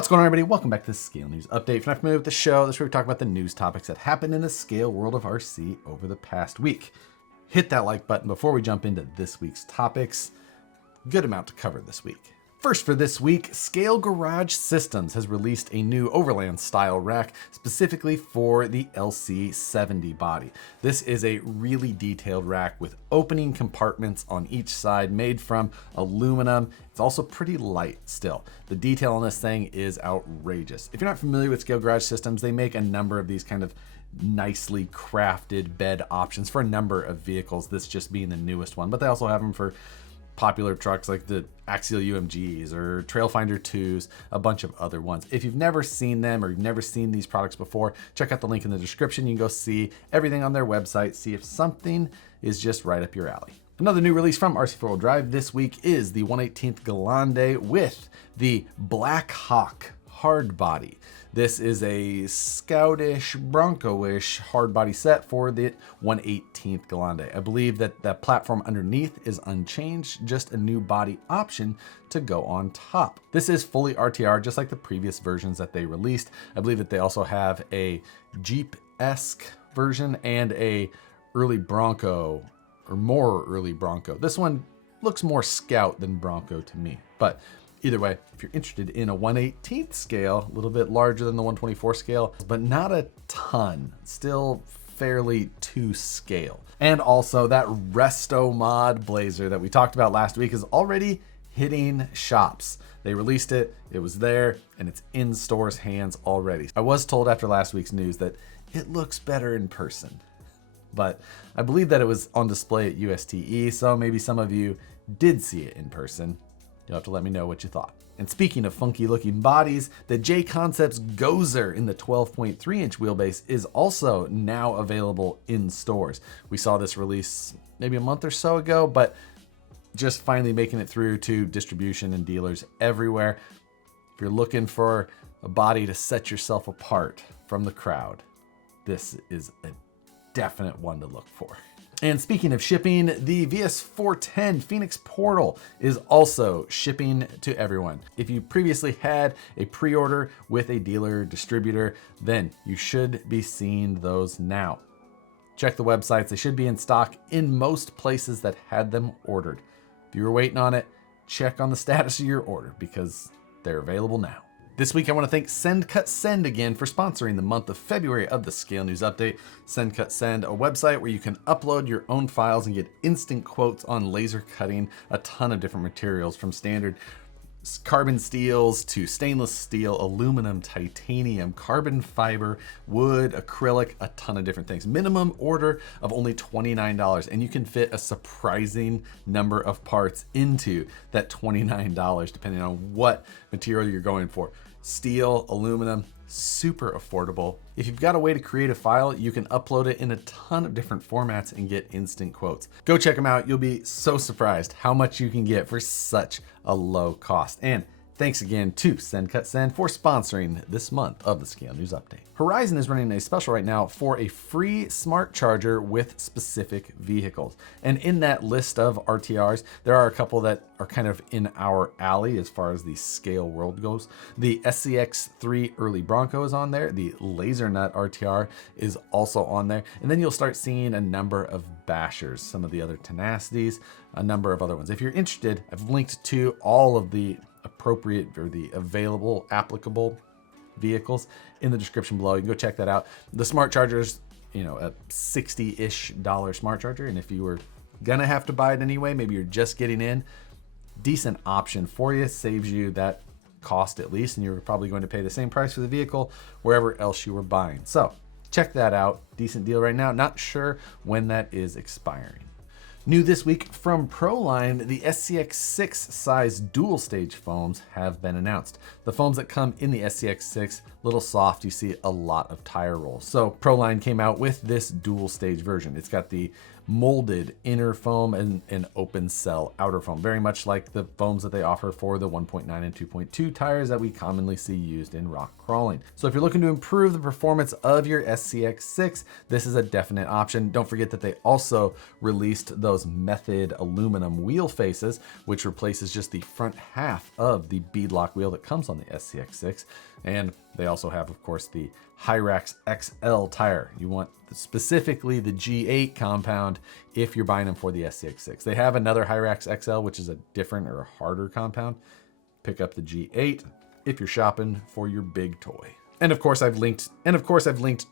What's going on, everybody? Welcome back to the Scale News Update. If you're not familiar with the show, this is where we talk about the news topics that happened in the scale world of RC over the past week. Hit that like button before we jump into this week's topics. Good amount to cover this week. First for this week, Scale Garage Systems has released a new Overland style rack specifically for the LC70 body. This is a really detailed rack with opening compartments on each side made from aluminum. It's also pretty light still. The detail on this thing is outrageous. If you're not familiar with Scale Garage Systems, they make a number of these kind of nicely crafted bed options for a number of vehicles, this just being the newest one, but they also have them for popular trucks like the Axial UMGs or Trailfinder 2s, a bunch of other ones. If you've never seen them or you've never seen these products before, check out the link in the description. You can go see everything on their website, see if something is just right up your alley. Another new release from RC4Wheel Drive this week is the 1/18th Gelande with the Black Hawk hard body. This is a Scoutish, Bronco-ish hard body set for the 1/18th Gelande. I believe that the platform underneath is unchanged, just a new body option to go on top. This is fully RTR, just like the previous versions that they released. I believe that they also have a Jeep-esque version and a early Bronco, or more early Bronco. This one looks more Scout than Bronco to me, but either way, if you're interested in a 1/18th scale, a little bit larger than the 1/24 scale, but not a ton, still fairly to scale. And also that Resto-mod Blazer that we talked about last week is already hitting shops. They released it, it was there, and it's in stores' hands already. I was told after last week's news that it looks better in person, but I believe that it was on display at USTE, so maybe some of you did see it in person. You'll have to let me know what you thought. And speaking of funky looking bodies, the JConcepts Gozer in the 12.3-inch wheelbase is also now available in stores. We saw this release maybe a month or so ago, but just finally making it through to distribution and dealers everywhere. If you're looking for a body to set yourself apart from the crowd, this is a definite one to look for. And speaking of shipping, the VS410 Phoenix Portal is also shipping to everyone. If you previously had a pre-order with a dealer distributor, then you should be seeing those now. Check the websites, they should be in stock in most places that had them ordered. If you were waiting on it, check on the status of your order because they're available now. This week, I want to thank SendCutSend again for sponsoring the month of February of the Scale News Update. SendCutSend, a website where you can upload your own files and get instant quotes on laser cutting a ton of different materials, from standard carbon steels to stainless steel, aluminum, titanium, carbon fiber, wood, acrylic, a ton of different things. Minimum order of only $29, and you can fit a surprising number of parts into that $29 depending on what material you're going for. Steel, aluminum, super affordable. If you've got a way to create a file, you can upload it in a ton of different formats and get instant quotes. Go check them out. You'll be so surprised how much you can get for such a low cost. And thanks again to SendCutSend for sponsoring this month of the Scale News Update. Horizon is running a special right now for a free smart charger with specific vehicles. And in that list of RTRs, there are a couple that are kind of in our alley as far as the scale world goes. The SCX3 Early Bronco is on there. The Laser Nut RTR is also on there. And then you'll start seeing a number of Bashers, some of the other Tenacities, a number of other ones. If you're interested, I've linked to all of the appropriate or the available applicable vehicles in the description below. You can go check that out. The smart charger's, you know, a $60-ish smart charger, and if you were gonna have to buy it anyway, maybe you're just getting in, decent option for you, saves you that cost at least, and you're probably going to pay the same price for the vehicle wherever else you were buying. So check that out. Decent deal right now. Not sure when that is expiring. New this week from Proline, the SCX6 size dual stage foams have been announced. The foams that come in the SCX6, little soft, you see a lot of tire rolls. So Proline came out with this dual stage version. It's got the molded inner foam and an open cell outer foam, very much like the foams that they offer for the 1.9 and 2.2 tires that we commonly see used in rock crawling. So if you're looking to improve the performance of your SCX6, this is a definite option. Don't forget that they also released those method aluminum wheel faces, which replaces just the front half of the beadlock wheel that comes on the SCX6. And they also have, of course, the Hyrax XL tire. You want specifically the G8 compound if you're buying them for the SCX6. They have another Hyrax XL, which is a different or a harder compound. Pick up the G8 if you're shopping for your big toy. And of course I've linked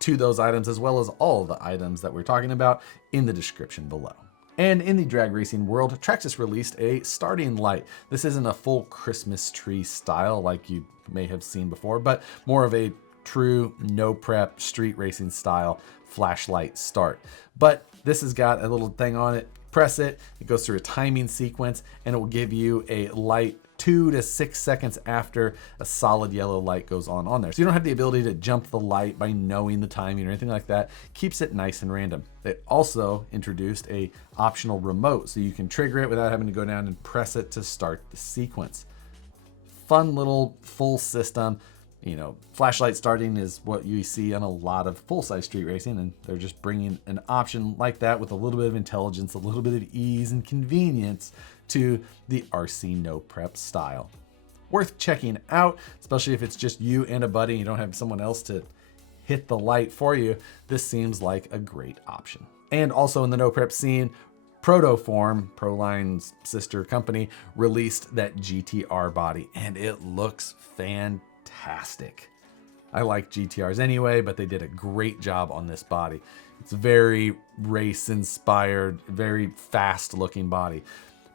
to those items as well as all the items that we're talking about in the description below. And in the drag racing world, Traxxas released a starting light. This isn't a full Christmas tree style like you may have seen before, but more of a true no prep street racing style flashlight start. But this has got a little thing on it. Press it, it goes through a timing sequence, and it will give you a light 2 to 6 seconds after a solid yellow light goes on there. So you don't have the ability to jump the light by knowing the timing or anything like that. Keeps it nice and random. They also introduced a optional remote so you can trigger it without having to go down and press it to start the sequence. Fun little full system. You know, flashlight starting is what you see on a lot of full-size street racing, and they're just bringing an option like that with a little bit of intelligence, a little bit of ease and convenience to the RC no prep style. Worth checking out, especially if it's just you and a buddy and you don't have someone else to hit the light for you. This seems like a great option. And also in the no prep scene, Protoform, Proline's sister company, released that GTR body, and it looks fantastic. I like GTRs anyway, but they did a great job on this body. It's very race inspired, very fast looking body.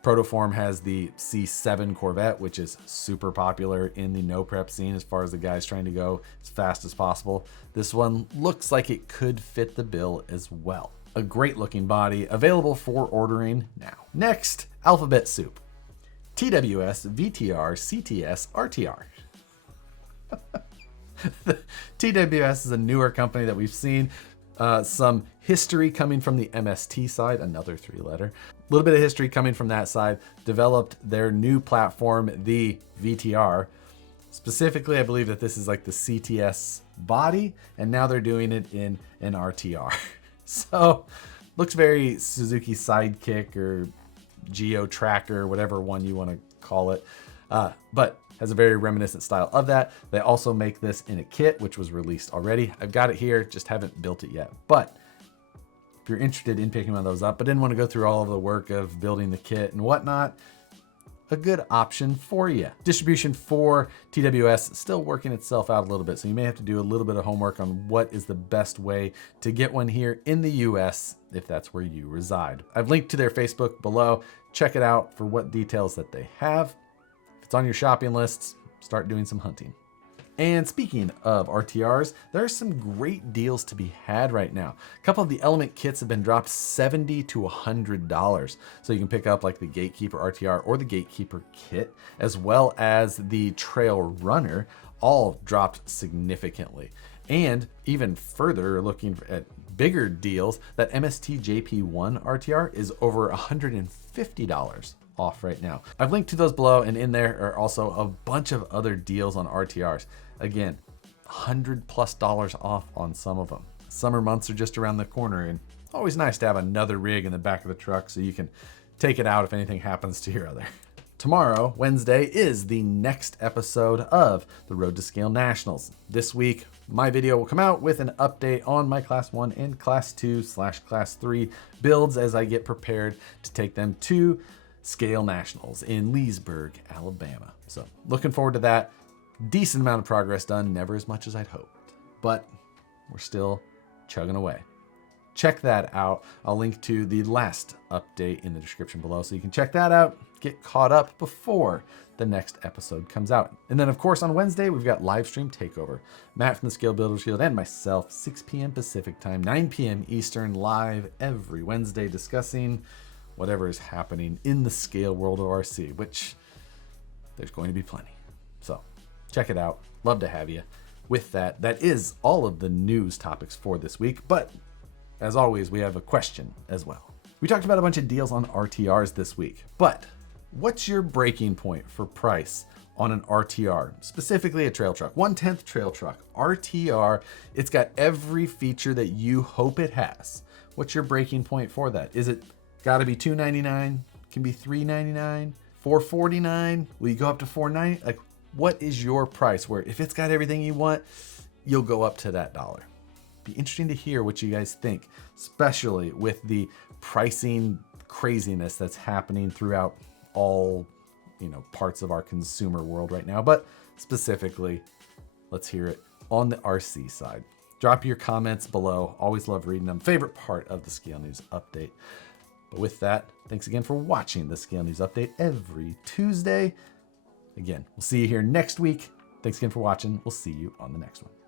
Protoform has the C7 Corvette, which is super popular in the no prep scene as far as the guys trying to go as fast as possible. This one looks like it could fit the bill as well. A great looking body, available for ordering now. Next, Alphabet Soup. TWS, VTR, CTS, RTR. TWS is a newer company that we've seen. Some history coming from the MST side, another 3-letter. A little bit of history coming from that side. Developed their new platform, the VTR. Specifically, I believe that this is like the CTS body, and now they're doing it in an RTR. So, looks very Suzuki Sidekick or Geo Tracker, whatever one you want to call it. But has a very reminiscent style of that. They also make this in a kit, which was released already. I've got it here, just haven't built it yet. But if you're interested in picking one of those up, but didn't want to go through all of the work of building the kit and whatnot, a good option for you. Distribution for TWS still working itself out a little bit, so you may have to do a little bit of homework on what is the best way to get one here in the US if that's where you reside. I've linked to their Facebook below. Check it out for what details that they have. If it's on your shopping lists, start doing some hunting. And speaking of RTRs, there are some great deals to be had right now. A couple of the Element kits have been dropped $70 to $100. So you can pick up like the Gatekeeper RTR or the Gatekeeper kit, as well as the Trail Runner, all dropped significantly. And even further, looking at bigger deals, that MST JP1 RTR is over $150 off right now. I've linked to those below, and in there are also a bunch of other deals on RTRs. Again, $100+ off on some of them. Summer months are just around the corner, and always nice to have another rig in the back of the truck so you can take it out if anything happens to your other. Tomorrow, Wednesday, is the next episode of the Road to Scale Nationals. This week, my video will come out with an update on my Class 1 and Class 2/Class 3 builds as I get prepared to take them to Scale Nationals in Leesburg, Alabama. So looking forward to that. Decent amount of progress done, never as much as I'd hoped, but we're still chugging away. Check that out. I'll link to the last update in the description below so you can check that out, get caught up before the next episode comes out. And then of course on Wednesday, we've got live stream takeover. Matt from the Scale Builders Guild and myself, 6 p.m. Pacific time, 9 p.m. Eastern, live every Wednesday discussing whatever is happening in the scale world of RC, which there's going to be plenty. So check it out. Love to have you. With that, that is all of the news topics for this week. But as always, we have a question as well. We talked about a bunch of deals on RTRs this week, but what's your breaking point for price on an RTR, specifically a trail truck, 1/10 trail truck, RTR? It's got every feature that you hope it has. What's your breaking point for that? Is it got to be $299? Can be $399, $449? Will you go up to $490? Like, what is your price where if it's got everything you want, you'll go up to that dollar? Be interesting to hear what you guys think, especially with the pricing craziness that's happening throughout all, parts of our consumer world right now. But specifically, let's hear it on the RC side. Drop your comments below. Always love reading them. Favorite part of the Scale News Update. But with that, thanks again for watching the Scale News Update every Tuesday. Again, we'll see you here next week. Thanks again for watching. We'll see you on the next one.